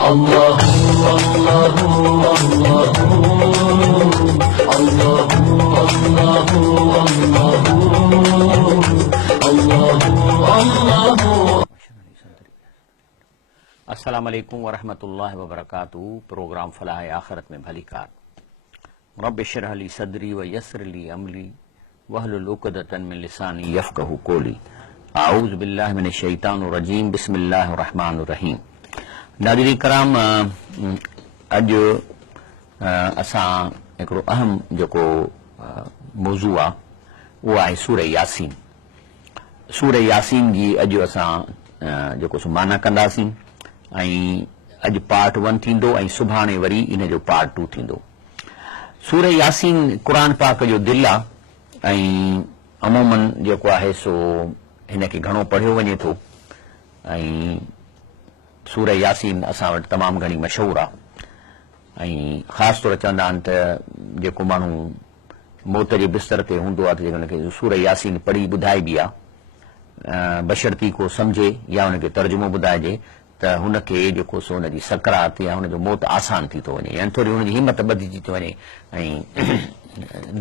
الله الله الله الله الله الله الله. अस्सलाम वालेकुम वरहमतुल्लाहि वबरकातुहू। प्रोग्राम फलाह आखिरत में भली कार। रब्बि इश्रह ली सदरी व यस्सिर ली अमरी वहलुल उक़दतन मिन लिसानी यफ़क़हू क़ौली। आऊज़ु बिल्लाहि मिनश शैतानिर रजीम। बिस्मिल्लाहिर रहमानिर रहीम। नाज़रीन कराम, अॼु असां हिकिड़ो अहम जेको मौज़ू आहे उहो आहे सूरह यासीन। सूरह यासीन जी अॼु असां जेको सो माना कंदासीं ऐं अॼु पार्ट 1 थींदो ऐं सुभाणे वरी इन जो पार्ट 2 थींदो। सूरह यासीन क़ुरान पाक जो दिलि आहे ऐं अमूमन जेको आहे सो हिन खे घणो पढ़ियो वञे थो ऐं सूरह यासीन असां वटि तमामु घणी मशहूरु आहे ऐं ख़ासि तौर चवंदा आहिनि त जेको माण्हू मौत जे बिस्तर ते हूंदो आहे त जेको हुनखे सूरह यासीन पढ़ी ॿुधाइबी आहे बशर्ती को सम्झे या हुनखे तर्जुमो ॿुधाइजे त हुनखे जेको सो हुनजी सकरात या हुनजो मौत आसान थी थो वञे, यानी थोरी हुनजी हिमत ॿधिजी थी वञे ऐं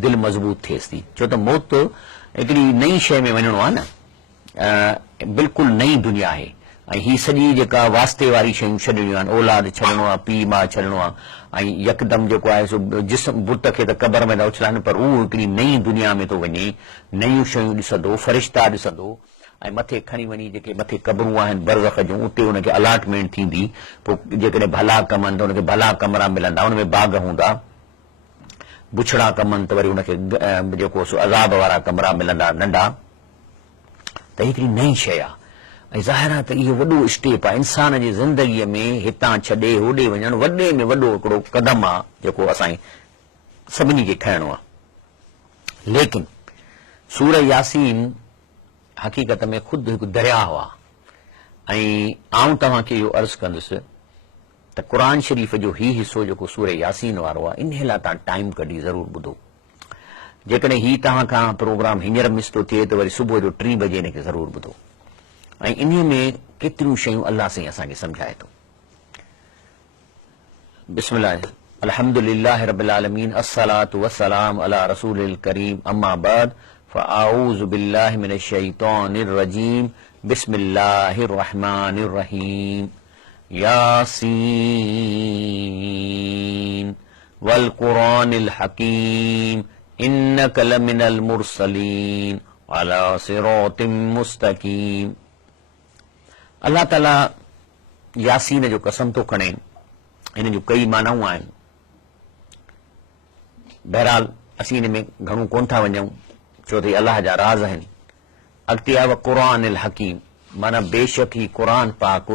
दिलि मज़बूत थिएसि थी। छो त मौत हिकिड़ी नई शइ में वञिणो आहे न, बिल्कुलु नई दुनिया आहे ऐं हीअ सॼी जेका वास्ते वारी शयूं छॾणियूं आहिनि, औलाद छॾणो आहे, पीउ माउ छॾणो आहे ऐं यकदमि जेको आहे सो जिस्म बुत खे त क़बर में था उछलाइनि, पर उहो हिकिड़ी नई दुनिया में थो वञे, नयूं शयूं ॾिसंदो, फ़रिश्ता ॾिसंदो ऐं मथे खणी वञी जेके मथे क़बरूं आहिनि बरज़ख जूं उते हुनखे अलॉटमेंट थींदी। पोइ जेकॾहिं भला कम आहिनि त हुनखे भला कमरा मिलंदा, हुन में बाग़ हूंदा, बुछड़ा कम आहिनि त वरी हुनखे जेको सो अज़ाब वारा कमरा मिलंदा नंढा। त हिकिड़ी नई शइ आहे ऐं ज़ाहिर आहे त इहो वॾो स्टेप आहे इंसान जी ज़िंदगीअ में। हितां छॾे होॾे वञणु वॾे में वॾो हिकिड़ो क़दम आहे जेको असां सभिनी खे खणणो आहे। लेकिन सूरह यासीन हक़ीक़त में ख़ुदि हिकु दरियाह आहे ऐं आउं तव्हांखे इहो अर्ज़ु कंदुसि त क़ुरान शरीफ़ जो हीउ हिसो जेको सूरह यासीन वारो आहे इन लाइ तव्हां टाइम कढी ज़रूरु ॿुधो। जेकॾहिं हीउ तव्हां खां प्रोग्राम हींअर मिस थो थिए त वरी सुबुह जो 3 बजे हिनखे ज़रूरु ॿुधो ऐं इन में केतिरियूं शयूं अलाह साईं असांखे सम्झाए थो। बिस्मिल्लाह अल्हम्दुलिल्लाहि रब्बिल आलमीन अस्सलातु वस्सलाम अला रसूलिल करीम अम्मा बाद फ़अऊज़ु बिल्लाहि मिनश शैतानिर रजीम बिस्मिल्लाहिर रहमानिर रहीम यासीन वल क़ुरानिल हकीम इन्नका लमिनल मुरसलीन अला सिरातिम मुस्तकीम। अल्लाह ताला यासीन जो कसम थो खणे। इन जो कई मानाऊं आहिनि। बहरहाल असीं इन में घणो कोन था वञूं छो त अल्लाह जा राज़ आहिनि। अॻिते आहे क़ुरानिल हकीम, माना बेशक ही क़ुरान पाक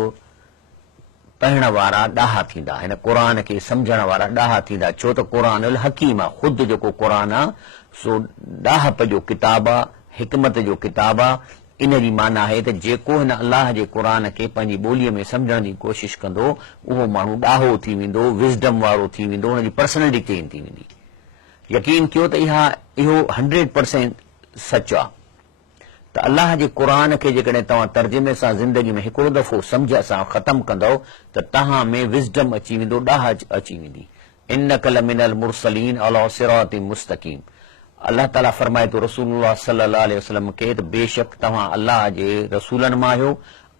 पढ़ण वारा ॾाहा थींदा, हिन क़ुरान खे सम्झण वारा ॾाहा थींदा। छो त क़ुरानिल हकीम आहे, ख़ुदि जेको क़ुरान आहे सो ॾाहप जो किताब आहे, हिकमत जो किताब आहे। इन जी माना आहे त जेको हिन अल्लाह जे क़ुरान खे पंहिंजी ॿोलीअ में सम्झण जी कोशिशि कंदो उहो माण्हू ॾाहो थी वेंदो, विज़डम वारो थी वेंदो, हुनजी पर्सनैलिटी चेंज थी वेंदी। यकीन कयो त इहो 100% सच आहे त अल्लाह जे क़ुरान खे जेकॾहिं तव्हां तर्जुमे सां ज़िंदगी में हिकिड़ो दफ़ो सम्झ सां ख़तमु कंदव त तव्हां में विज़डम अची वेंदो, ॾाह अची वेंदी। इन्नका लमिनल मुरसलीन अला सिरातिम मुस्तकीम। अल्लाह ताला फरमाए थो रसूलुल्लाह सल्लल्लाहु अलैहि वसल्लम खे त बेशक तव्हां अल्लाह जे रसूलनि मां आहियो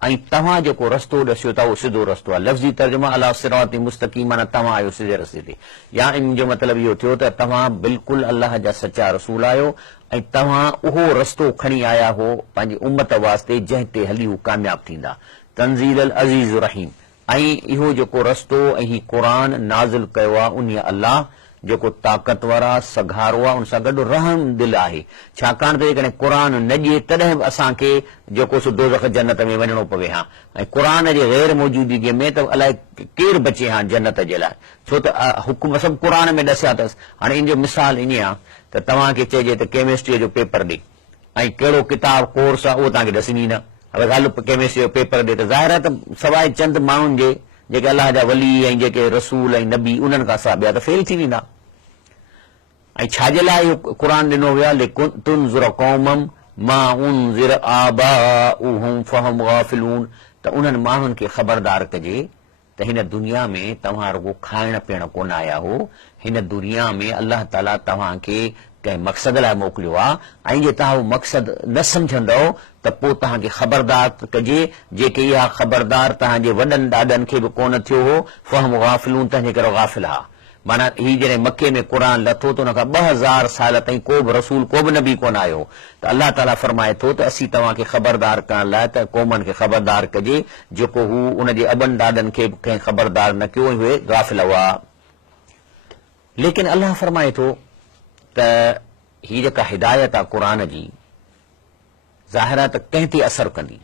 ऐं तव्हां जेको रस्तो ॾसियो था उहो सिधो रस्तो आहे। लफ़्ज़ी तर्जुमा अला सिरातिम मुस्तकीम माना तव्हां आहियो सिधे रस्ते ते, या इन जो मतिलबु इहो थियो त तव्हां बिल्कुलु अल्लाह जा सचा रसूल आहियो ऐं तव्हां उहो रस्तो खणी आया हो पंहिंजी उम्मत वास्ते जंहिं ते हली हू कामयाब थींदा। तंज़ील अज़ीज़ रहीम, ऐं इहो जेको रस्तो ऐं ही क़ुरान नाज़िल कयो आहे उन अल्लाह जेको ताक़तवर आहे, सघारो आहे, उन सां गॾु रहम दिलि आहे। छाकाणि त जेकॾहिं क़ुरान न ॾिए तॾहिं बि असांखे जेको सो दोज़ख जन्नत में वञणो पवे हा, ऐं क़ुरान जे गैर मौजूदगीअ में त अलाए केरु बचे हा जन्नत जे लाइ, छो त हुकुम सभु क़ुरान में ॾसिया अथसि। हाणे इन जो मिसाल ईअं आहे त तव्हांखे चइजे त केमिस्ट्रीअ जो पेपर ॾे ऐं कहिड़ो किताब कोर्स आहे उहो तव्हांखे ॾसंदी न। હવે હાલ કેમિસ્ટ્રી પેપર દે તો ज़ाहिर आहे त सवाइ चंद माण्हुनि जे जेके अलाह जा वली ऐं जेके रसूल ऐं नबी उन्हनि खां सवाइ ॿिया त फेल थी वेंदा। ऐं छाजे लाइ इहो क़ुरान ॾिनो वियो आहे लितुनज़िर क़ौमम मा उनज़िर आबाउहुम फहम गाफ़िलून, त उन्हनि माण्हुनि खे ख़बरदार कजे त हिन दुनिया में तव्हां रुगो खाइण पीअण कोन आया हो, हिन दुनिया में अल्लाह ताला तव्हांखे कंहिं मक़सद लाइ मोकिलियो आहे ऐं जे तव्हां उहो मक़सद न सम्झंदव त पोइ तव्हांखे ख़बरदार कजे, जेके इहा ख़बरदार तव्हांजे वॾनि ॾाॾनि खे बि कोन थियो हो, फहम गाफ़िलून तंहिंजे करे गाफ़िल हा। माना ही जॾहिं मके में क़ुर लथो त हुन खां 2000 साल ताईं को बि रसूल को बि नबी कोन आयो, त अल्लाह ताला फरमाए थो त असीं तव्हांखे ख़बरदार करण लाइ त क़ौमनि खे ख़बरदार कजे जेको हू उनजे अॿनि ॾाॾनि खे कंहिं ख़बरदार न कयो, उहे गाफ़िल हुआ। लेकिन अल्लाह फरमाए थो त ही जेका हिदायत आहे क़ुर जी, ज़ाहिर आहे त कंहिं ते असर कंदी।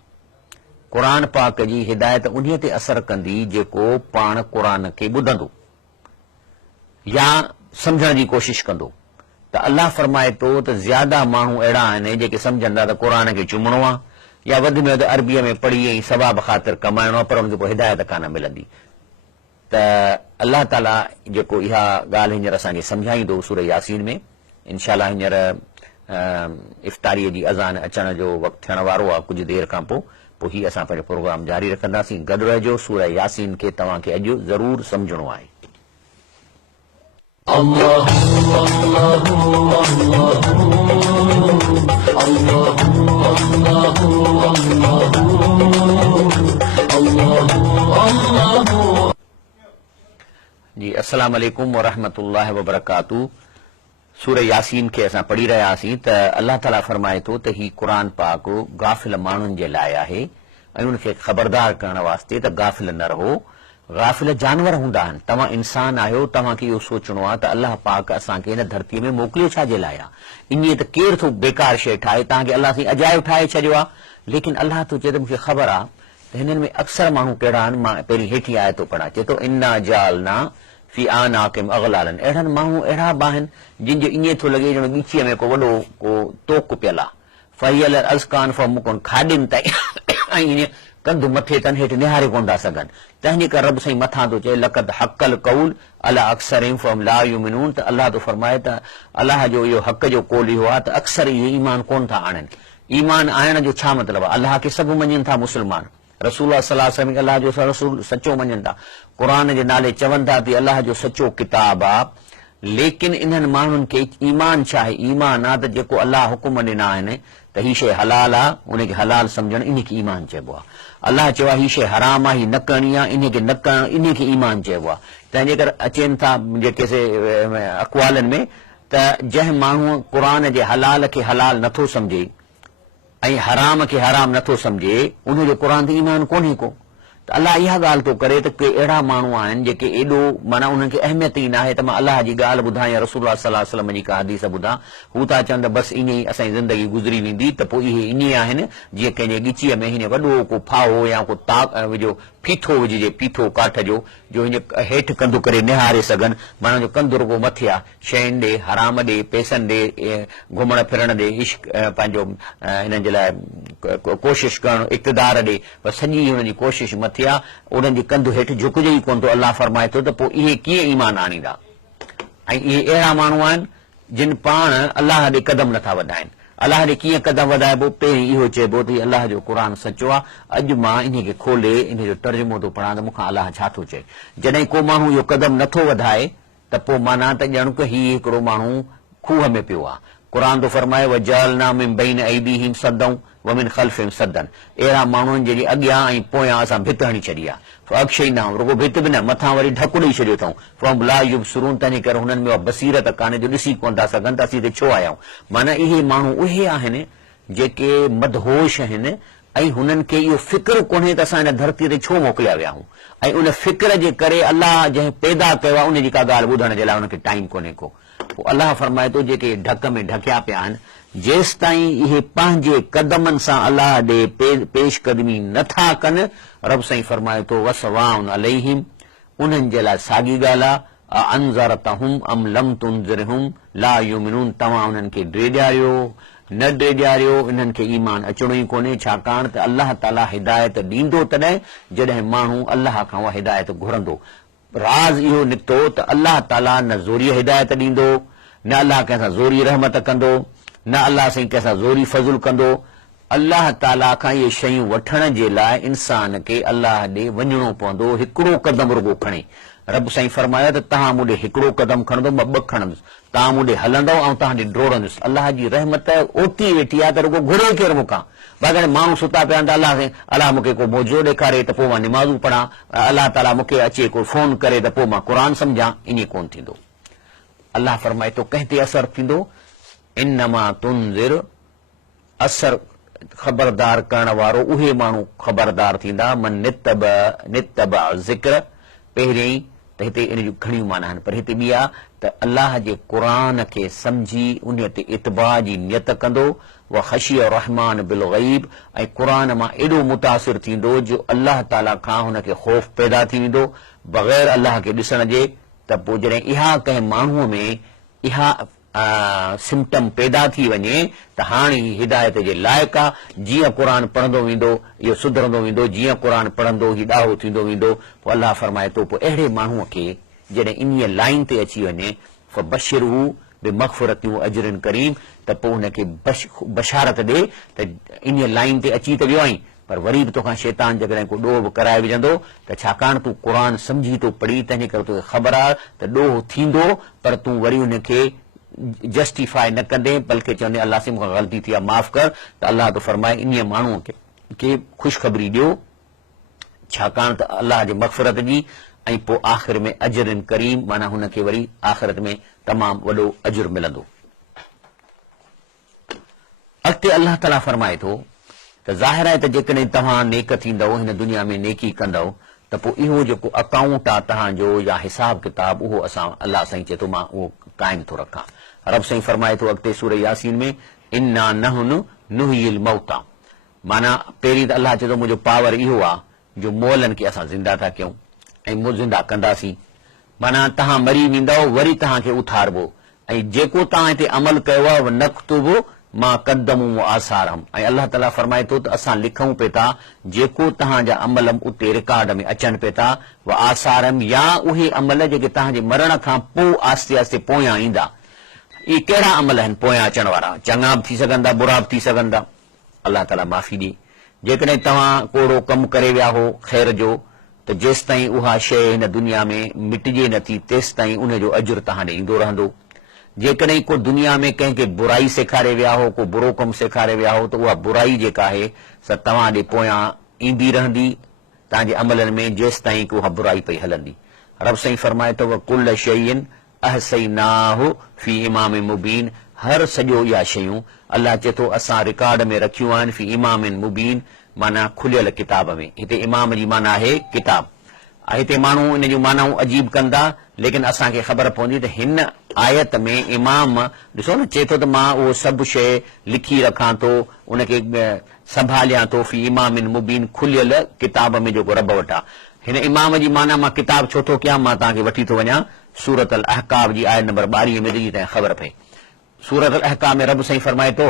क़ुर पाक जी हिदायत उन्हीअ ते असर कंदी जेको पाण क़ुर खे ॿुधंदो या सम्झण जी कोशिश कंदो। त अल्लाह फरमाए थो त ज़्यादा माण्हू अहिड़ा आहिनि जेके सम्झंदा त क़ुर खे चुमणो आहे या वधि में वधि अरबीअ में पढ़ी ऐं सवाब ख़ातिर कमाइणो आहे, पर हुनखे पोइ हिदायत कान मिलंदी। त अल्लाह ताला जेको इहा ॻाल्हि हींअर असांखे सम्झाईंदो सूरह यासीन में, इंशाअल्लाह हींअर इफ़्तारीअ जी अज़ान अचण जो वक़्तु थियण वारो आहे, कुझु देरि खां पोइ ही असां पंहिंजो प्रोग्राम जारी रखंदासीं। गॾु रहिजो, सूरह यासीन खे तव्हांखे अॼु ज़रूरु सम्झणो आहे। जी अस्सलाम वालेकुम वरहमतुल्लाहि वबरकातुहू। सूरह यासीन खे असां पढ़ी रहियासीं त अल्लाह ताला फरमाए थो त ही क़ुर पाक गाफ़िल माण्हुनि जे लाइ आहे ऐं उनखे ख़बरदार करण वास्ते त गाफ़िल न रहो। गाफ़िल जानवर हूंदा आहिनि, तव्हां इंसान आहियो, तव्हांखे इहो सोचणो आहे त अल्लाह पाक असांखे हिन धरतीअ में मोकिलियो छाजे लाइ आहे। इन त केरु थो बेकार शइ ठाहे, तव्हांखे अल्लाह साईं अजायो ठाहे छॾियो आहे, लेकिन अल्लाह थो चए त मूंखे ख़बर आहे त हिननि में अक्सर माण्हू कहिड़ा आहिनि। मां पहिरीं हेठी आयतो पढ़ा, चए थो इन्ना जालना फी आनाकिम अगलालन, अहिड़नि माण्हू अहिड़ा बि आहिनि जिन जो ईअं थो लॻे ॼण ॻीचीअ में को वॾो को तोक पियल आहे। फहियल अज़कान फमुकुन, खाॾियुनि ताईं ऐं ईअं कंधु मथे तन हेठि निहारे कोन था सघनि। तंहिंजे करे रब साईं मथां थो चए लक़द हक़ल क़ौल अला अक्सरिहिम फहुम ला युमिनून, त अल्लाह थो फरमाए त अल्लाह जो इहो हक़ जो कौल इहो आहे त अक्सर इहे ईमान कोन था आणनि। ईमान आणण जो छा मतिलबु आहे? अल्लाह खे सभु मञनि था मुस्लमान, रसूल सल्लल्लाहु अलैहि वसल्लम अल्लाह जो रसूल सचो मञनि था, क़ुर जे नाले चवनि था त अल्लाह जो सचो किताब आहे। लेकिन इन्हनि माण्हुनि खे ईमान छा आहे? ईमान आहे त जेको अल्लाह हुकुम ॾिना आहिनि त ही शइ हलाल आहे, उनखे हलाल सम्झणु, इनखे ईमान चइबो आहे। अल्लाह चयो आहे ही शइ हराम आहे, ही न करणी आहे, इनखे न करणु, इनखे ईमान चइबो आहे। तंहिंजे करे अचनि था जेके अक़वालनि में त जंहिं माण्हू क़ुर जे हलाल खे हलाल नथो सम्झे ऐं हराम खे हराम नथो सम्झे, उनजो क़ुर ते ईमान कोन्हे को। त अल्लाह इहा ॻाल्हि थो करे त के अहिड़ा माण्हू आहिनि जेके एॾो माना उन्हनि खे अहमियत ई न आहे त मां अल्लाह जी ॻाल्हि ॿुधां या रसूल सल्लल्लाहु अलैहि वसल्लम जी का हदीस ॿुधां, हू था चवनि त बसि ईअं ई असांजी ज़िंदगी गुज़री वेंदी। त पोइ इहे ईअं आहिनि जीअं कंहिंजे ॻिचीअ में हीअं वॾो को फाहो या को विझो फीथो विझिजे, फीथो काठ जो हीअं हेठि कंधु करे निहारे सघनि, माना जो कंधु रुगो मथे आहे, शयुनि ॾे, हराम ॾे, पैसनि ॾे, घुमण फिरण ॾे, इश्क पंहिंजो हिननि जे लाइ कोशिशि करणु, इक़्तिदार ॾे, पर सॼी हुनजी कोशिशि मथे आहे, उन्हनि जी कंधु हेठि झुकिजे ई कोन थो। अल्लाह फरमाए थो त पोइ इहे कीअं ईमान आणींदा? ऐं इहे अहिड़ा माण्हू आहिनि जिन पाण अल्लाह ॾे कदम नथा वधाइनि। अल्लाह ॾे कीअं कदम वधाइबो? पहिरीं इहो चइबो त अल्लाह जो क़ुर सचो आहे। अॼु मां इनखे खोले इन जो तर्जुमो थो पढ़ां त मूंखां अल्लाह छा थो चए। जॾहिं को माण्हू इहो कदम नथो वधाए त पोइ माना त ॼण की हीउ हिकिड़ो माण्हू खूह में पियो आहे। क़ुर थो फरमाए वजालना मिन बैन ऐदीहिम सद्दन व मिन ख़ल्फिहिम सद्दन, अहिड़ा माण्हुनि जे अॻियां ऐं पोयां असां भित हणी छॾी आहे। फअग़शयनाहुम, रुगो भित बि न, मथां वरी ढकु ॾेई छॾियो अथऊं। फहुम ला युबसिरून, तंहिंजे करे हुननि में बसीरत कान्हे जो ॾिसी कोन था सघनि त असीं हिते छो आया आहियूं। माना इहे माण्हू उहे आहिनि जेके मदहोश आहिनि ऐं हुननि खे इहो फ़िक्र कोन्हे त असां हिन धरतीअ ते छो मोकिलिया विया आहियूं, ऐं उन फ़िक्र जे करे अल्लाह जंहिं पैदा कयो आहे उनजी का ॻाल्हि ॿुधण जे लाइ उनखे टाइम कोन्हे को। पोइ अल्लाह फरमाए थो जेके ढक में ढकिया पिया आहिनि, जेसि ताईं इहे पंहिंजे कदमनि सां अल्लाह ॾे पेशकदमी नथा कनि, रब साईं फरमाए थो वसवाउन अलैहिम, उन्हनि जे लाइ साॻी ॻाल्हि आहे अअंज़रतहुम अम लम तुनज़िरहुम ला युमिनून, तव्हां उन्हनि खे ॾेॾारियो न ॾेॾारियो, इन्हनि खे ईमान अचणो ई कोन्हे। छाकाणि त अल्लाह ताला हिदायत ॾींदो तॾहिं जॾहिं माण्हू अल्लाह खां उहा हिदायत घुरंदो। राज़ इहो निकितो त अल्लाह ताला न ज़ोरी हिदायत ॾींदो, न अल्लाह कंहिंसां ज़ोरी रहमत कंदो, न अल्लाह साईं कंहिंसां ज़ोरी फज़ुल कंदो। अल्लाह ताला खां इहे शयूं वठण जे लाइ इंसान खे अल्लाह ॾे वञणो पवंदो, हिकिड़ो क़दम रुगो खणे। रब साईं फरमायो त तव्हां मूं ॾे हिकिड़ो क़दम खणंदो, मां ॿ खणंदुसि, तव्हां मूं ॾे हलंदव ऐं तव्हां ॾे डोड़ंदुसि। अल्लाह जी रहमत ओतिरी वेठी आहे त रुगो घुरे केरु मूंखां। बाक़ी माण्हू सुता पिया आहिनि त अलाह मूंखे को मौजो ॾेखारे त पोइ मां निमाज़ूं पढ़ां, अलाह ताला मूंखे अचे को फोन करे त पोइ मां क़ुर सम्झां, ईअं कोन थींदो। अल्लाह फरमाए थो कंहिं ते असरु थींदो, इन्नमा तुंज़िर, असर ख़बरदार करण वारो उहे माण्हू ख़बरदार थींदा, मन नितबा ज़िक्र। पहिरियों ई त हिते इन जूं घणियूं माना आहिनि, पर हिते ॿी आहे त अल्लाह जे क़ुर खे सम्झी उन ते इतबा जी नियत कंदो, व ख़शिय रहमान बिल ग़ैब, ऐं क़ुर मां एॾो मुतासिर थींदो जो अल्लाह ताला खां हुनखे ख़ौफ़ पैदा थी वेंदो बग़ैर अल्लाह खे ॾिसण जे। त पोइ जॾहिं इहा कंहिं माण्हूअ में इहा सिम्टम पैदा थी वञे त हाणे ही हिदायत जे लाइक़ु आहे। जीअं क़ुर पढ़ंदो वेंदो इहो सुधरंदो वेंदो, जीअं क़ुर पढ़ंदो ही ॾाहो थींदो वेंदो। पोइ अल्लाह फरमाए थो पोइ अहिड़े माण्हूअ खे जॾहिं इन लाइन ते अची वञे, फबशिरहू बिमग़फ़िरतिन व अजरिन करीम, त पोइ हुनखे बशारत ॾे त इन लाइन ते अची त वियो आहीं, पर वरी बि तोखां शैतान जेकॾहिं को ॾोह बि कराए विझंदो त छाकाणि तूं क़ुर सम्झी थो पढ़ी, तंहिंजे करे तोखे ख़बर आहे त ॾोह थींदो, पर तूं वरी हुनखे जस्टिफाई न कंदे बल्कि चवंदे अल्लाह से मूंखां ग़लती थी आहे, माफ़ कर। त अल्लाह तो फरमाए इन माण्हूअ खे ख़ुशख़बरी ॾियो, छाकाणि त अल्लाह जे मग़फ़िरत जी, ऐं पोइ आख़िर में अजरिन करीम, माना हुनखे वरी आख़िरत में तमामु वॾो अजुर मिलंदो। अॻिते अल्लाह ताला फरमाए थो त ज़ाहिर आहे त जेकॾहिं तव्हां नेक थींदव, हिन दुनिया में नेकी कंदव, त पोइ इहो जेको अकाउंट आहे तव्हांजो या हिसाब किताब, उहो असां अल्लाह साईं चए थो मां उहो क़ाइमु थो रखां। रब साईं फरमाए थो अॻिते सूरह यासीन में, इन्ना नहनु नुहयिल मौता, माना पहिरीं त अल्लाह चए थो मुंहिंजो पावर इहो आहे जो मोलनि खे असां ज़िंदा था कयूं ऐं ज़िंदा कंदासीं। माना तव्हां मरी वेंदव, वरी तव्हांखे उथारबो, ऐं जेको तव्हां हिते अमल कयो आहे नक्तुबु मां कदमूं आसारम, ऐं अल्लाह ताला फरमाए थो त असां लिखूं पिए था जेको तव्हांजा अमल उते रिकॉर्ड में अचनि पिए था, व आसारम, या उहे अमल जेके तव्हांजे मरण खां पोइ आस्ते आस्ते पोयां ईंदा। इहे कहिड़ा अमल आहिनि पोयां अचण वारा? चङा बि थी सघनि था, बुरा बि थी सघनि था। अल्लाह ताला माफ़ी ॾे। जेकॾहिं तव्हां कोड़ो कमु करे विया हो ख़ैर जो, त जेसि ताईं उहा शइ हिन दुनिया में मिटिजे नथी तेसि ताईं उनजो अजुर तव्हां ॾे ईंदो रहंदो। जेकॾहिं को दुनिया में कंहिंखे बुराई सेखारे विया हो, को बुरो कमु सेखारे विया हो, त उहा बुराई जेका आहे स तव्हां ॾे पोयां ईंदी रहंदी तव्हांजे अमलनि में, जेसि ताईं को उहा बुराई पई हलंदी। रब साईं फरमाए थो कुल शैइन अहसैनाहु फी इमाम मुबीन, हर सॼो इहा शयूं अल्लाह चए थो असां रिकॉर्ड में रखियूं आहिनि, फी इमाम मुबीन, माना खुलियल किताब में। हिते इमाम जी माना आहे किताब। हिते माण्हू इन जूं मानाऊं अजीब कंदा, लेकिन असांखे ख़बर पवंदी त हिन आयत में इमाम ॾिसो न, चए थो त मां उहो सभु शइ लिखी रखां थो, उनखे संभालियां थो, फी इमाम मुबीन, खुलियल किताब में जेको रब वटां। हिन इमाम जी माना मां किताब छो थो कयां, मां तव्हांखे वठी थो वञा सूरत अल अहकाफ जी आयत नंबर 12 में, जी ख़बर पए। सूरत अल अहकाफ में रब साईं फरमाए थो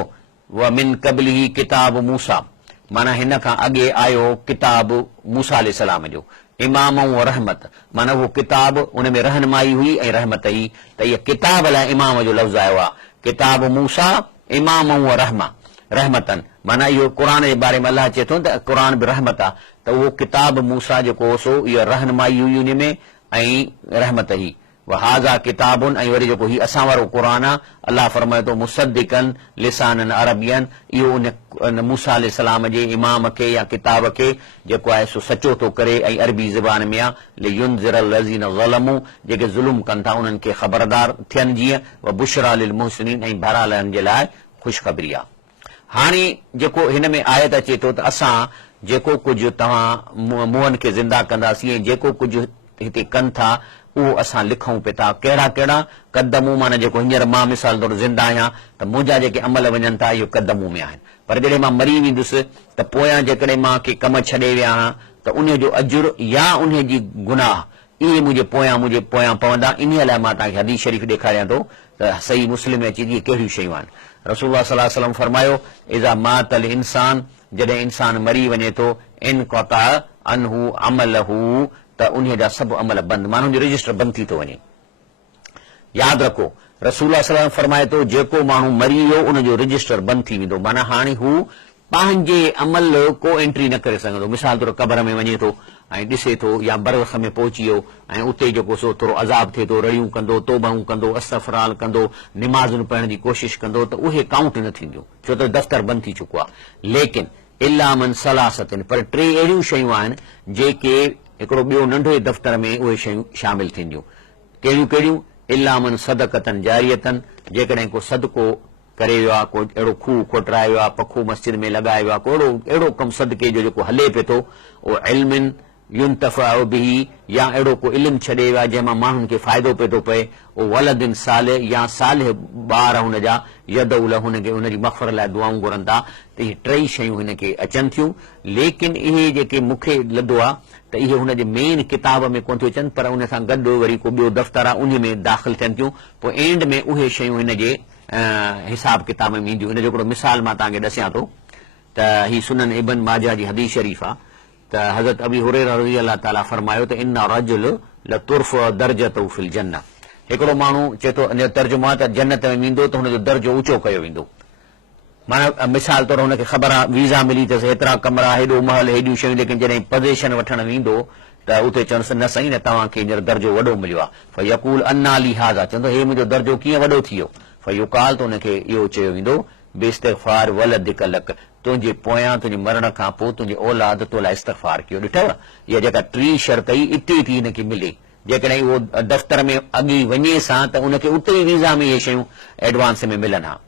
व मिन क़ब्लिही किताब मूसा, माना हिन खां अॻे आयो किताब मूसा अलैहिस्सलाम जो, इमाम व रहमत, माना उहो किताब उन में रहनुमाई हुई ऐं रहमत हुई। त इहा किताब लाइ इमाम जो लफ़्ज़ आयो आहे, किताब मूसा इमाम व रहमतन, माना इहो क़ुर जे बारे में अल्लाह चए थो त क़ुर बि रहमत आहे। त उहो किताब मूसा जेको सो इहा रहनुमाई हुई उन में ऐं रहमत हुई। हाज़ा किताबुन, ऐं वरी जेको हीउ असां वारो क़ुर आहे, अल्लाह फरमाए थो मुसद्दिकन लिसानन अरबियन, इहो उन मूसा अलैहिस्सलाम जे इमाम खे या किताब खे जेको आहे सो सचो थो करे ऐं अरबी ज़बान में आहे, लियुनज़िरल लज़ीन ज़लमू, जेके ज़ुल्म कनि था उन्हनि खे ख़बरदार थियनि जीअं, व बुशरा लिल मुहसिनीन, ऐं बहरालनि जे लाइ ख़ुशख़बरी आहे। हाणे जेको हिन में आयत अचे थो त असां जेको कुझु तव्हां मुंहनि खे ज़िंदा कंदासीं, ऐं जेको कुझु हिते कनि था उहो असां लिखूं पिए था। कहिड़ा कहिड़ा कदमूं, माना जेको हींअर मां मिसाल तौरु ज़िंदा आहियां त मुंहिंजा जेके अमल वञनि था इहो कदमूं में आहिनि, पर जॾहिं मां मरी वेंदुसि त पोयां जेकॾहिं मां के कम छॾे विया आहियां त उन जो अजुर या उन जी गुनाह इहे मुंहिंजे पोयां पवंदा। इन लाइ मां तव्हांखे हदीस शरीफ़ ॾेखारियां थो त सही मुस्लिम में अची थी कहिड़ियूं शयूं आहिनि। रसूलुल्लाह सल्लल्लाहु अलैहि वसल्लम फरमायो, इज़ा मातल इंसान, जॾहिं इंसान मरी वञे थो, इन क़ता अनहु अमलहु, त उन जा सभु अमल बंदि, माना हुनजो रजिस्टर बंदि थी थो वञे। यादि रखो रसूलुल्लाह सल्लल्लाहु अलैहि वसल्लम फरमाए थो जेको माण्हू मरी वियो उनजो रजिस्टर बंदि थी वेंदो, माना हाणे हू पंहिंजे अमल को एंट्री न करे सघंदो। मिसाल तौर क़बर में वञे थो ऐं ॾिसे थो या बरज़ख में पहुची वियो ऐं उते जेको सो थोरो अज़ाब थिए थो, रड़ियूं कंदो, तौबाऊं कंदो, अस्तग़फ़ार कंदो, निमाज़ूं पढ़ण जी कोशिश कंदो, त उहे काउंट न थींदियूं, छो त दफ़्तर बंदि थी चुको आहे। लेकिन इल्ला मन सलासतिन, पर 3 अहिड़ियूं शयूं आहिनि जेके हिकिड़ो ॿियो नंढे दफ़्तर में उहे शयूं शामिल थींदियूं। कहिड़ियूं कहिड़ियूं? इल्ला मन सदक़तन जारियतन, जेकॾहिं को सदको करे वियो आहे, को अहिड़ो खूह खोटराए वियो आहे, पखो मस्जिद में लॻाए वियो आहे, को अहिड़ो कमु सदके जो जेको हले पियो थो, उहो इल्मिन युंतफ़अ बिही, या अहिड़ो को इल्मु छॾे वियो आहे जंहिंमां माण्हुनि खे फ़ाइदो पियो थो पए, उहो वलदिन सालिह, या सालिह ॿार हुन जा, यदउ लहु, हुनखे हुनजी मग़फ़िरत लाइ दुआऊं घुरनि था, त इहे 3 शयूं हिनखे अचनि थियूं। लेकिन इहे जेके मूंखे लॻो आहे त इहे हुनजे मेन किताब में कोन थियूं अचनि, पर उन सां गॾु वरी को ॿियो दफ़्तर आहे उन में दाख़िल थियनि थियूं, पोइ एंड में उहे शयूं हिनजे हिसाब किताब में ईंदियूं। हिनजो हिकिड़ो मिसाल मां तव्हांखे ॾसियां थो त ही सुनन इब्न माजा जी हदीस शरीफ़ आहे त हज़रत अबी हुरैरा रज़ी अल्लाह ताला फरमायो त इन्ना रजुल लतुरफ़ दर्जतहु फिल जन्नह, हिकिड़ो माण्हू चए थो, इन जो तर्जुमो आहे त जन्नत में वेंदो त हुनजो दर्जो ऊचो कयो वेंदो। माना मिसाल तौर हुनखे ख़बर आहे वीज़ा मिली अथसि, हेतिरा कमरा, हेॾो महल, हेॾियूं शयूं, लेकिन जॾहिं पोज़ीशन वठणु वेंदो त उते चवंदुसि न साईं, न तव्हांखे हींअर दर्जो वॾो मिलियो आहे। फयक़ूल अन्ना ली हाज़ा, चवंदो हे मुंहिंजो दर्जो कीअं वॾो थी वियो। फयुकाल, त हुनखे इहो चयो वेंदो बेइस्तग़फ़ार वलदिक लक, तुंहिंजे पोयां, तुंहिंजे मरण खां पोइ तुंहिंजी औलाद तो लाइ इस्तग़फ़ार कयो। ॾिठव, इहा जेका 3 शर्त ई इते थी हिनखे मिले, जेकॾहिं उहो दफ़्तर में अॻी वञे सां त उनखे उते ई वीज़ा में इहे शयूं एडवांस में मिलनि हा।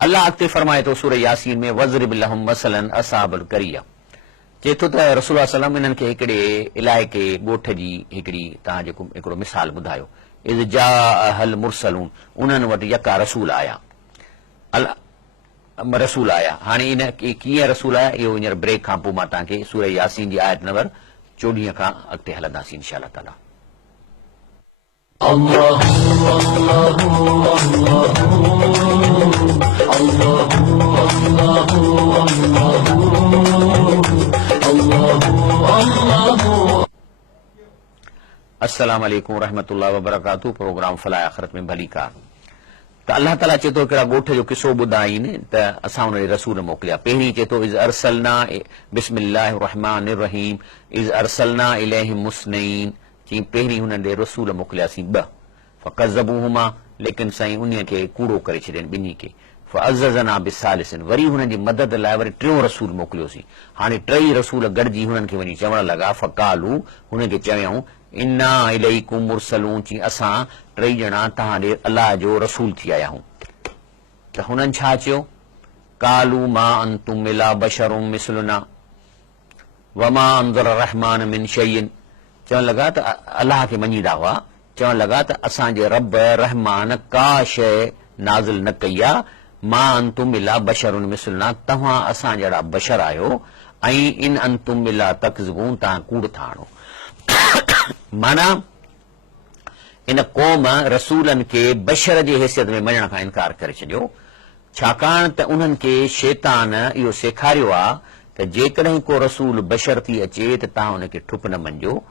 अल्लाह अॻिते फरमाए थो सूरह यासीन में, वज़रिब लहुम मसलन असहाबल क़रिया, चए थो त रसूल सल्लल्लाहु इन्हनि खे हिकिड़े इलाइक़े ॻोठ जी हिकिड़ी तव्हां जेको हिकिड़ो मिसाल ॿुधायो। इज़ जाअहल मुरसलून, उन्हनि वटि यका रसूल आया, रसूल आया। हाणे इन कीअं रसूल आया, इहो हींअर ब्रेक खां पोइ मां तव्हांखे सूरह यासीन जी आयत नंबर 14 खां अॻिते हलंदासीं इंशाअल्लाह ताला। अस्सलाम वालेकुम रहमतुल्लाहि व बरकातहू। प्रोग्राम फलाह आखिरत में भली कार। त अल्लाह ताला चए थो हिकिड़ा ॻोठ जो किसो ॿुधाईनि त असां हुन रसूल मोकिलिया। पहिरीं चए थो इज़ अरसलना बिस्मिल्लाहिर रहमानिर रहीम इज़ अरसलना इलैहिम मुस्नईन, चई पहिरीं हुननि ॾे रसूल मोकिलियासीं 2, फकज़बूहुमा, लेकिन साईं उन खे कूड़ो करे छॾियनि ॿिन्ही खे। फअज़्ज़ज़ना बिसालिसिन, वरी हुननि जी मदद लाइ वरी 3 रसूल मोकिलियोसीं। हाणे 3 रसूल गॾिजी हुननि खे वञी चवण लॻा, फकालू, हुनखे चयूं, इन्ना इलैकुम मुरसलून, चई असां 3 ॼणा तव्हां ॾे अलाह जो रसूल थी आया आहियूं। त हुननि छा चयो, कालू मा अंतुम इला बशरुम मिसलुना वमा अंज़र रहमान मिन शैइन, चवण लॻा त अलाह खे मञीदा हुआ, चवण लॻा त असांजे रब रहमान का शइ नाज़िल न कई आहे, मा अंतुम इला बशरुन मिसलुना, तव्हां असां जहिड़ा बशर आहियो, ऐं इन अंतुम इला तकज़िबून, तव्हां कूड़ था आणो। माना इन क़ौम रसूलनि खे बशर जी हैसियत में मञण खां इनकार करे छॾियो, छाकाणि त उन्हनि खे शैतान इहो सेखारियो आहे त जेकॾहिं को रसूल बशर थी अचे त तव्हां हुनखे ठुप न मञिजो,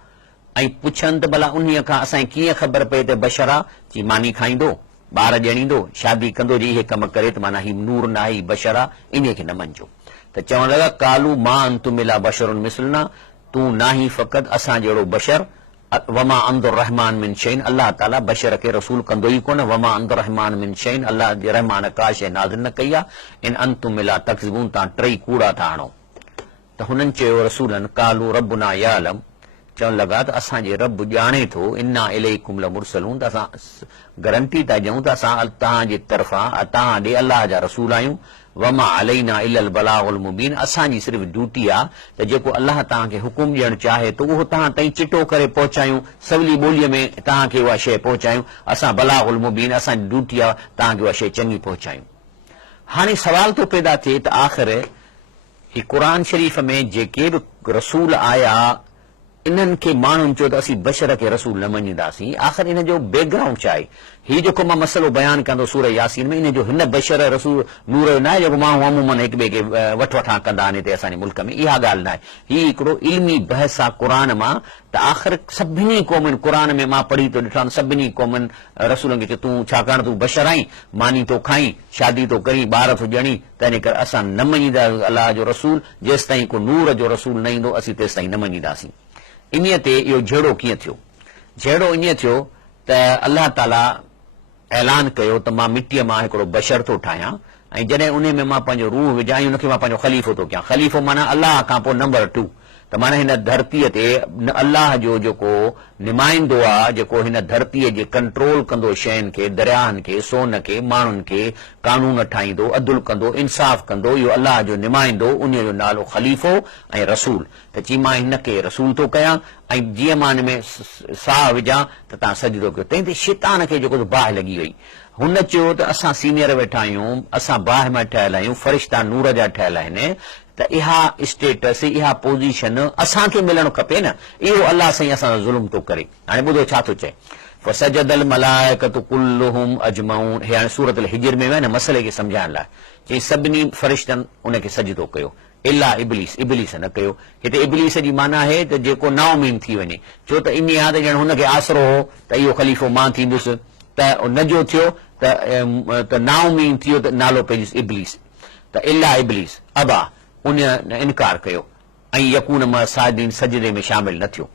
ऐं पुछनि त भला उन्हीअ खां असांखे कीअं ख़बर पए त बशर आहे, चई मानी खाईंदो, ॿार ॼणींदो, शादी कंदो, जे इहे कम करे त माना ही नूर न आहे, बशर आहे, इन खे न मञिजो। त चवण लॻा, कालू मा अंतुम इला बशरुन मिसलुना, तूं ना ही फ़क़त असां जहिड़ो बशर, वमा अंदुर रहमान मिन शैइन, अल्लाह ताला बशर खे रसूल कंदो ई कोन, वमा अंदुर रहमान मिन शैइन, अल्लाह जे रहमान का शइ नाज़िल न कई आहे, इन अंतुम इला तकज़िबून, तव्हां 3 कूड़ा था आणो। त हुननि चयो रसूलनि, कालू रब्बुना यालम, चवण लॻा त असांजे रब ॼाणे थो, इन्ना इलैकुम लमुरसलून, त असां गारंटी था ॾियूं त असां तव्हांजे तरफ़ां तव्हां ॾे अल्लाह जा रसूल आहियूं। वमा अलैना इल्लल बलागुल मुबीन, असांजी सिर्फ़ ड्यूटी आहे त जेको अल्लाह तव्हांखे हुकुम ॾियणु चाहे त उहो तव्हां ताईं चिटो करे पहुचायूं, सवली ॿोलीअ में तव्हांखे उहा शइ पहुचायूं। असां बलागुल मुबीन, असांजी ड्यूटी आहे तव्हांखे उहा शइ चङी पहुचायूं। हाणे सवाल थो पैदा थिए त आख़िर ही क़ुर शरीफ़ में जेके बि रसूल आया इन्हनि खे माण्हुनि चयो त असीं बशर खे रसूल न मञींदासीं। आख़िर इन जो बैकग्राउंड छा आहे? हीउ जेको मां मसइलो बयानु कंदो सूर यासीन में, इन जो हिन बशर रसूल नूर जो न आहे जेको माण्हू अमूमन हिक ॿिए खे वठ वठां कंदा आहिनि हिते असांजे मुल्क में, इहा ॻाल्हि न आहे। हीउ हिकिड़ो इल्मी बहस आहे क़ुर मां त आख़िर सभिनी क़ौमुनि क़ुर में मां पढ़ी थो ॾिठा सभिनी क़ौमुनि रसूलनि खे तूं छाकाणि तूं बशर आहीं, मानी थो खाईं, शादी थो करीं, ॿार थो ॼणी, तंहिं करे असां न मञीदा अलाह जो रसूल, जेसि ताईं को नूर जो रसूल न ईंदो असीं तेसि ताईं न मञीदासीं। इन्हीअ ते इहो जहिड़ो कीअं थियो? जहिड़ो ईअं थियो त अलाह ताला ऐलान कयो त मां मिटीअ मां हिकिड़ो बशर थो ठाहियां ऐं जॾहिं उन में मां पंहिंजो रूह विझां हुनखे मां पंहिंजो ख़लीफ़ो थो कयां। ख़लीफ़ो माना अलाह खां पोइ नंबर 2, त माना हिन धरतीअ ते अलाह जो जेको निमाइंदो आहे, जेको हिन धरतीअ जे कंट्रोल कंदो शयुनि खे, दरियाहनि खे, सोन खे, माण्हुनि खे कानून ठाहींदो, अदुल कंदो, इंसाफ़ कंदो, इहो अलाह जो निमाइंदो, उन जो नालो ख़लीफ़ो ऐं रसूल। त चई मां हिन खे रसूल थो कयां ऐं जीअं मां हिन में साह विझां त तव्हां सजदो कयो। तंहिं ते शैतान खे जेको बाहि लॻी वई, हुन चयो त असां सीनियर वेठा आहियूं, असां बाहि मां ठहियल आहियूं, फ़रिश्ता नूर जा ठहियल आहिनि, त इहा स्टेटस, इहा पोज़ीशन असांखे मिलणु खपे न। इहो अलाह साईं असां ज़ुल्म थो करे। हाणे ॿुधो छा थो चए, फसजदल मलाइकतु कुल्लुहुम अजमऊन। हे हाणे सूरत हिजर में न मसइले खे सम्झाइण लाइ चई सभिनी फ़रिश्तनि उनखे सजदो कयो इला इबलीस, इबलीस न कयो। हिते इबलीस जी माना आहे त जेको नाउमीन थी वञे, छो त इन आहे त ॼण हुनखे आसरो हो त इहो ख़लीफ़ो मां थींदुसि, त नजो थियो त नाउमीन थियो त नालो पइजिसि इबलीस, त इला इबलीस अबा, उन इनकार कयो ऐं यकून मां साजिदीन, सजदे में शामिल न थियो।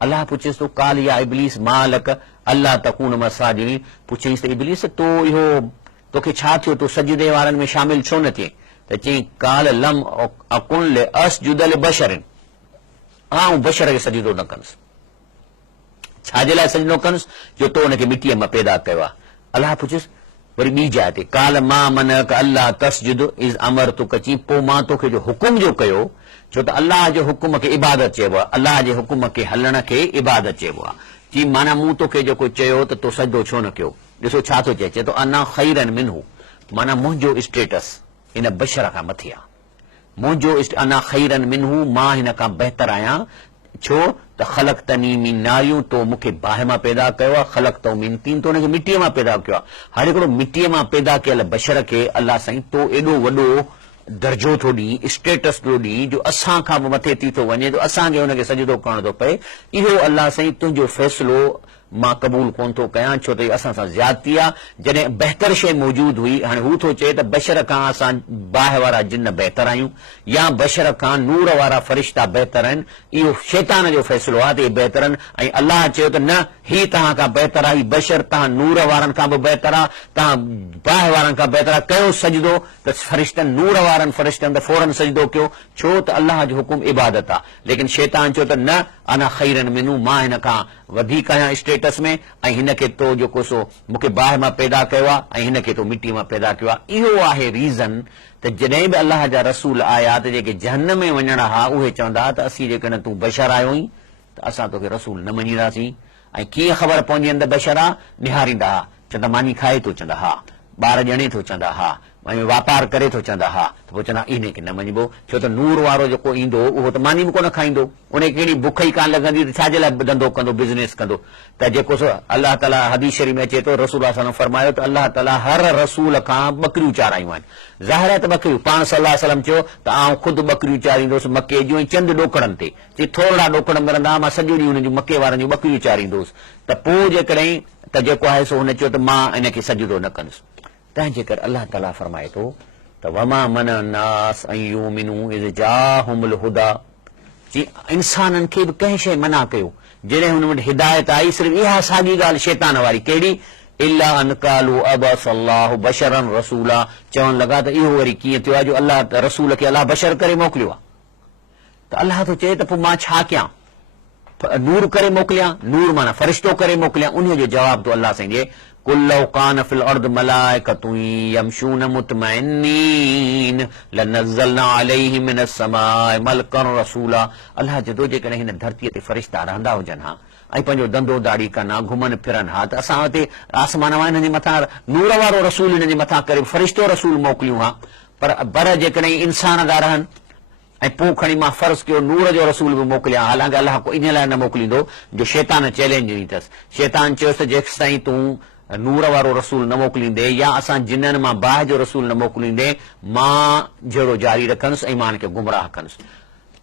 अलाह पुछेसि तो काल या इबलीस मालक अल्लाह तकून मां साजिदीन, पुछेसि त इबलीस तो इहो तोखे छा थियो, तो सजदे वारनि में शामिल छो न थिए? त चई काल लम अकुन ले असजुद लिबशरिन, आऊं बशर खे सजदो न कंदुसि। छाजे लाइ सजदो कंदुसि? जो तो हुनखे मिटीअ मां पैदा कयो आहे। अलाह पुछियुसि वरी ॿी जाइ ते काल मां मन अल्लाह तस्जुद इज़ अमर तो कची, पोइ मां तोखे जो हुकुम जो कयो, छो त अलाह जे हुकुम खे इबादत चइबो आहे, अलाह जे हुकुम खे हलण खे इबादत चइबो आहे। जी माना मूं तोखे जेको चयो त तो सजदो छो न कयो? ॾिसो छा थो चए, चए थो अना खैरन मिनहू, माना मुंहिंजो स्टेटस हिन बशर खां मथे आहे, मुंहिंजो अना खैरन मिनहू, मां हिन खां बहितर आहियां। छो त ख़लक तनी मीन नारियूं, तो मूंखे बाहि मां पैदा कयो आहे, ख़लक तो मीन तीन, तो हुनखे मिटीअ मां पैदा कयो आहे। हाणे हिकिड़ो मिटीअ मां पैदा कयल बशर खे अलाह साईं तो एॾो वॾो दर्जो थो ॾी, स्टेटस थो ॾी, जो असां खां बि मथे थी थो वञे, तो असांखे हुनखे सजदो करणो थो पए। इहो अलाह साईं तुंहिंजो फ़ैसिलो मां क़बूल कोन थो कयां, छो त असां सां ज़्यादती आहे। जॾहिं बहितर शइ मौजूदु हुई, हाणे हू थो चए त बशर खां असां बाहि वारा जिन बहितर आहियूं, या बशर खां नूर वारा फ़रिश्ता बहितर आहिनि। इहो शैतान जो फ़ैसिलो आहे त इहे बहितर आहिनि, ऐं अलाह चयो त न, ही तव्हां खां बहितर आहे, ही बशर तव्हां नूर वारनि खां बि बहितर आहे, तव्हां बाहि वारनि खां बहितर आहे। कयो सजदो, त फ़रिश्तनि नूर वारनि फ़रिश्तनि त फौरन सजदो कयो, छो त अलाह जो हुकुम इबादत आहे। लेकिन शैतान चयो त न, अना खैरन मिनू, मां हिन खां वधीक आहियां स्टेटस में, ऐं हिन खे तो जेको सो मूंखे बाहि मां पैदा कयो आहे, ऐं हिन खे तो मिटीअ मां पैदा कयो आहे। इहो आहे रीज़न त जॾहिं बि अलाह जा रसूल आया त जेके जहन्नम में वञण हा, उहे चवंदा त असीं जेकॾहिं तूं बशर आयो आहीं त असां तोखे रसूल न मञींदासीं। ऐं कीअं ख़बर पवंदी अंदरि बशर आहे? निहारींदा हा, चवंदा मानी खाए थो, चवंदा हा, ॿार ॼणे थो, चवंदा हा, ऐं वापार करे थो, चवंदा हा, त पोइ चवंदा इन खे न मञिबो, छो त नूर वारो जेको ईंदो उहो त मानी बि कोन खाईंदो, उनखे कहिड़ी बुख ई कान लॻंदी, त छाजे लाइ धंधो कंदो, बिज़नेस कंदो? त जेको सो अलाह ताला हदीस शरीफ़ में अचे थो, रसूल सल्लल्लाहु अलैहि वसल्लम फरमायो त अलाह ताला हर रसूल खां बकरियूं चारायूं आहिनि। ज़ाहिर आहे त बकरियूं, पाण सल्लल्लाहु अलैहि वसल्लम चयो त आउं ख़ुदि बकरियूं चारींदुसि मके जूं, ऐं चंद ॾोकड़नि ते, चई थोरा ॾोकड़ मिलंदा, मां सॼो ॾींहुं हुननि जूं मके वारनि जूं बकरियूं चारींदुसि। त पोइ जेकॾहिं त जेको आहे सो हुन चयो त मां इनखे सजदो न कंदुसि। तंहिंजे करे अलाह ताला फरमाए थो त वमा मन नास ऐं युमिनू इज़ जाहुमुल हुदा, जी इंसाननि खे बि कंहिं शइ मना कयो जॾहिं हुन वटि हिदायत आई, सिर्फ़ु इहा साॻी ॻाल्हि शैतान वारी, कहिड़ी? इल्ला अन कालू अबसल्लाहु बशरन रसूला, चवण लॻा त इहो वरी कीअं थियो आहे जो अलाह रसूल खे अलाह बशर करे मोकिलियो आहे। त अलाह थो चए त पोइ मां छा कयां? नूर करे मोकिलियां, नूर माना फ़रिश्तो करे मोकिलियां? उन जो जवाब तो अलाह साईं ॾिए, कुल लौ कान फिल अर्द मलाइकतुन यमशून मुतमइन्नीन लनज़लना अलैहिम मिनस समाए मलकन रसूला। अलाह चए जेकॾहिं हिन धरतीअ ते फ़रिश्ता रहंदा हुजनि हा, ऐं पंहिंजो धंधो दाड़ी कनि हा, घुमनि फिरनि हा, त असां हिते आसमान मां हिननि जे मथां नूर वारो रसूल हिननि जे मथां करे फ़रिश्तो रसूल मोकिलियूं हा। पर जेकॾहिं इंसान था रहनि, ऐं पोइ खणी मां फर्ज़ कयो नूर जो रसूल बि मोकिलियां, हालांकि अलाह को इन लाइ न मोकिलींदो जो शैतान चैलेंज ॾिनी अथसि। शैतान चयोसि त जेसि ताईं तूं नूर वारो रसूल न मोकिलींदे या असां जिन्हनि मां बाहि जो रसूल न मोकिलींदे मां जहिड़ो जारी रखंदुसि ऐं मां हिन खे गुमराह कंदुसि।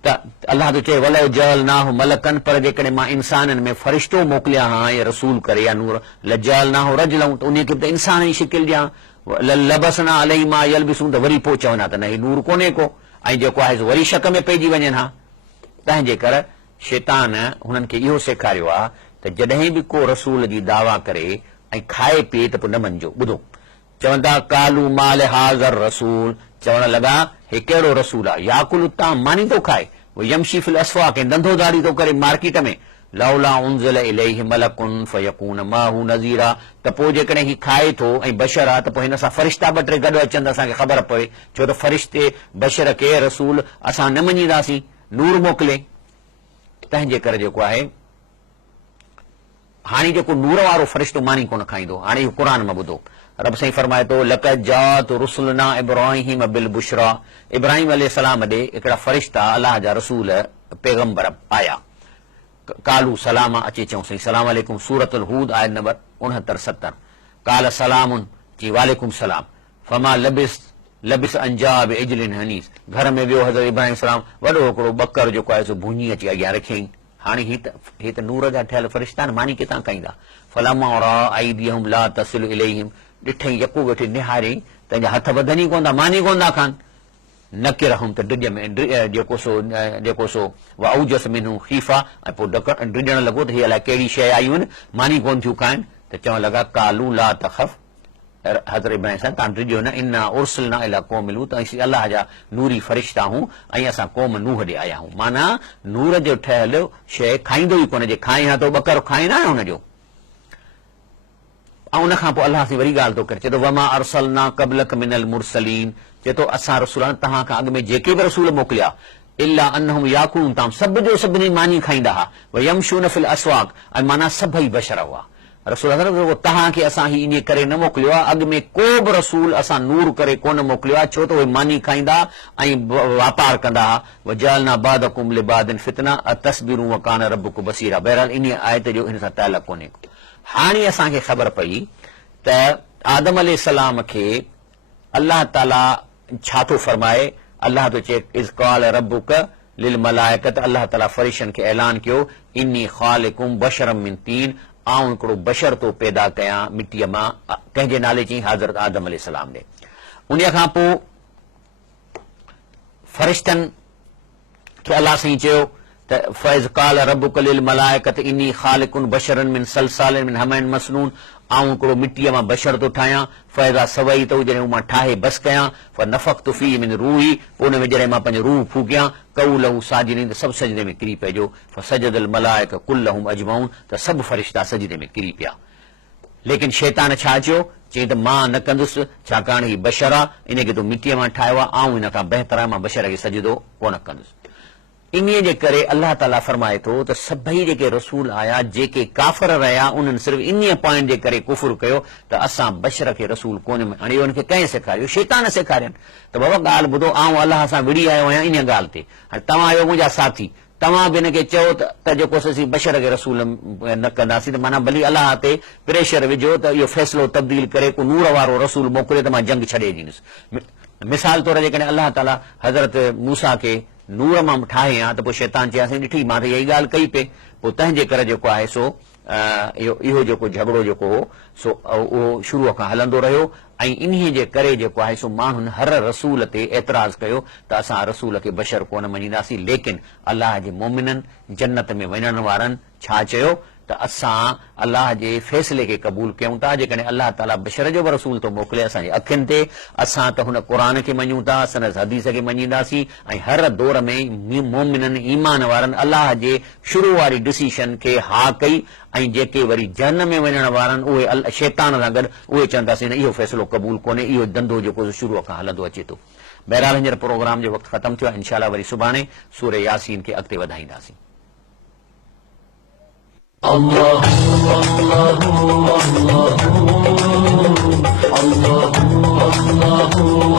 त अलाह तो चए वलो जल ना हो मलकन, पर जेकॾहिं मां इंसाननि में फ़रिश्तो मोकिलियां हा या रसूल करे या नूर लजल ना हो रजलऊं, त उन खे बि त इंसान जी शिकिल ॾियां, लबसना अलई मां यलबिसूं, त वरी पोइ चवंदा त न ही नूर कोन्हे को, ऐं जेको आहे वरी शक में पइजी वञनि हा। तंहिंजे करे शैतान हुननि खे इहो सेखारियो आहे त जॾहिं बि को रसूल जी दावा करे ऐं खाए पीए त पोइ न मञिजो। ॿुधो चवंदा कालू माल हाज़र रसूल, चवण लॻा हे कहिड़ो रसूल आहे, याकुल ताम मानी थो खाए, यमशी फिल अस्वाक, धंधो दारी थो करे मार्केट में, लौला उनज़िल इलैहि मलकुन फयकून माहू नज़ीरा, त पोइ जेकॾहिं ही खाए थो ऐं बशर आहे त पोइ हिन सां फ़रिश्ता ॿ टे गॾु अचनि त असांखे ख़बर पए, छो त फ़रिश्ते बशर खे रसूल असां न मञींदासीं, नूर मोकिले। तंहिंजे करे जेको आहे हाणे जेको नूर वारो फ़रिश्तो मानी कोन खाईंदो। हाणे इहो क़ुर मां ॿुधो, रब साईं फरमाए थो लक़द जात रुसुलना इब्राहीम बिल बुशरा, इब्राहिम अलैहिस्सलाम ॾे हिकिड़ा फ़रिश्ता अलाह जा रसूल पैगंबर आया, कालू सलामा, अचे चऊं साईं सलाम अलैकुम, सूरतुल हूद आयत नंबर 69-70, काल सलामुन, जी वालेकुम सलाम, फमा लबिस अंजा बि इजलिन हनीस, घर में वियो हज़रत इब्राहिम सलाम, वॾो हिकिड़ो बकर जेको आहे सो भुञी अची अॻियां रखियईं। हाणे ही त नूर जा ठहियल फ़रिश्ता मानी किथां खाईंदा। फलमा आईदियहुम ला तसिल इलैहिम, ॾिठई यकू वेठे निहारियईं, तंहिंजा हथ वधनि ई कोन था, मानी कोन था खान। न किरहम, त ड्रिज में जेको सो वाउजस मिनहू खीफ़ा, ऐं पोइ ड्रिजण लॻो त हीअ अलाए कहिड़ी शइ आयूं आहिनि, मानी कोन थियूं खाइनि, त चवण लॻा कालू ला तख़फ, हज़रत इब्राहिम सां तव्हां ड्रिजो न, इन्ना उर्सिलना इला क़ौम मिलूं, त असीं अलाह जा नूरी फ़रिश्ता हूं ऐं असां क़ौम नूह ॾे आया आहियूं। माना नूर जो ठहियल शइ खाईंदो ई कोन, जे खाए हा त ॿकर खाए न आहे हुनजो। ऐं उन खां पोइ अलाह सां वरी ॻाल्हि थो करे, चए थो वमा अरसलना क़बलक मिनल मुरसलीन, चए थो असां रसूल तव्हां खां अॻु में जेके बि रसूल मोकिलिया इल्ला अन्नहुम याकुलून ताम, सभु जो सभिनी मानी खाईंदा हुआ, व यमशून फिल अस्वाक, ऐं माना सभई बशर हुआ। रसूल तव्हांखे असां ही इन करे न मोकिलियो आहे, अॻु में को बि रसूल असां नूर करे कोन मोकिलियो आहे, छो त उहे मानी खाईंदा ऐं वापार कंदा हुआ। वजअलना बादकुम लिबादिन फितना अतस्बिरू वकान रब्बुकुम बसीरा, बहरहाल इन आयत जो हिन सां ताल्लुक़ कोन्हे को। हाणे असांखे ख़बर पई त आदम अलैहिस्सलाम खे अलाह ताला छा थो फरमाए, अलाह थो चए इज़ क़ाल रब्बुक लिल मलाइकत, अलाह ताला फ़रिश्तनि खे ऐलान कयो इन्नी ख़ालिकुम बशरम मिन तीन, आऊं हिकिड़ो बशर तो पैदा कयां मिटीअ मां, कंहिंजे नाले चई हज़रत आदम अलैहिस्सलाम ॾे। उन खां पोइ फ़रिश्तनि खे अलाह साईं चयो त फ़ैज़ क़ाल रब्बुक लिल मलाइकत इन्नी ख़ालिकुन बशरन मिन सलसालिन मिन हमैन मसनून, आऊं हिकिड़ो मिटीअ मां बशर थो ठाहियां, फ़ैज़ा सवई तो जॾहिं मां ठाहे बस कयां, फ़नफ़ख़्तु फ़ीहि मिन रूही, पोइ हुन में जॾहिं मां पंहिंजो रूह फूकियां, क़उलहु साजिदीन, त सभु सजदे में किरी पइजो, फ़सजदल मलाइक कुल्लहुम अजमऊन, त सभु फ़रिश्ता सजदे में किरी पिया। लेकिन शैतान छा चयो, चई त मां न कंदुसि, छाकाणि हीउ बशर आहे, इन खे तूं मिटीअ मां ठाहियो आहे, आऊं हिन खां बहितर आहे, मां बशर खे सजदो कोन कंदुसि। इन्हीअ जे करे अलाह ताला फरमाए थो त सभई जेके रसूल आया जेके काफ़िर रहिया उन्हनि सिर्फ़ु इन्हीअ पॉइंट जे करे कुफुर कयो त असां बशर खे रसूल कोन, हाणे इहो हुनखे कंहिं सेखारियो, शैतान सेखारियनि त बाबा ॻाल्हि ॿुधो, आऊं अलाह सां विड़ी आयो आहियां इन ॻाल्हि ते, हाणे तव्हां आहियो मुंहिंजा साथी, तव्हां बि हिनखे चयो त जेको असीं बशर खे रसूल न कंदासीं, त माना भली अलाह ते प्रेशर विझो त इहो फ़ैसिलो तब्दील करे को नूर वारो रसूल मोकिलियो त मां जंग छॾे ॾींदुसि। मिसाल तौर जेकॾहिं अलाह ताला हज़रत मूसा खे नूर मां ठाहे हा त पोइ शैतान चयासीं ॾिठी मां त इहा ई ॻाल्हि कई पे, पोइ तंहिंजे करे जेको आहे सो इहो जेको झगड़ो जेको हो सो उहो शुरूअ खां हलंदो रहियो, ऐं इन्हीअ जे करे जेको आहे सो माण्हुनि हर रसूल ते एतिराज़ कयो त असां रसूल खे बशर कोन मञींदासीं। लेकिन अलाह जे मोमिननि जन्नत में वञण वारनि छा चयो त असां अलाह जे फ़ैसिले खे क़बूल कयूं था, जेकॾहिं अलाह ताला बशर जो बि रसूल थो मोकिले असांजे अखियुनि ते, असां त हुन क़ुर खे मञूं था, संदसि हदीस खे मञींदासीं, ऐं हर दौर में मोमिननि ईमान वारनि अलाह जे शुरू वारी डिसीशन खे हा कई, ऐं जेके वरी जहन्नम में वञण वारनि उहे शैतान सां गॾु उहे चवंदासीं न इहो फ़ैसिलो क़बूल कोन्हे, इहो धंधो जेको शुरूअ खां हलंदो अचे थो। बहरहाल हींअर प्रोग्राम जो वक़्तु ख़तमु थियो आहे, इंशाअल्लाह वरी सुभाणे सूरह यासीन खे अॻिते वधाईंदासीं। الله الله الله الله الله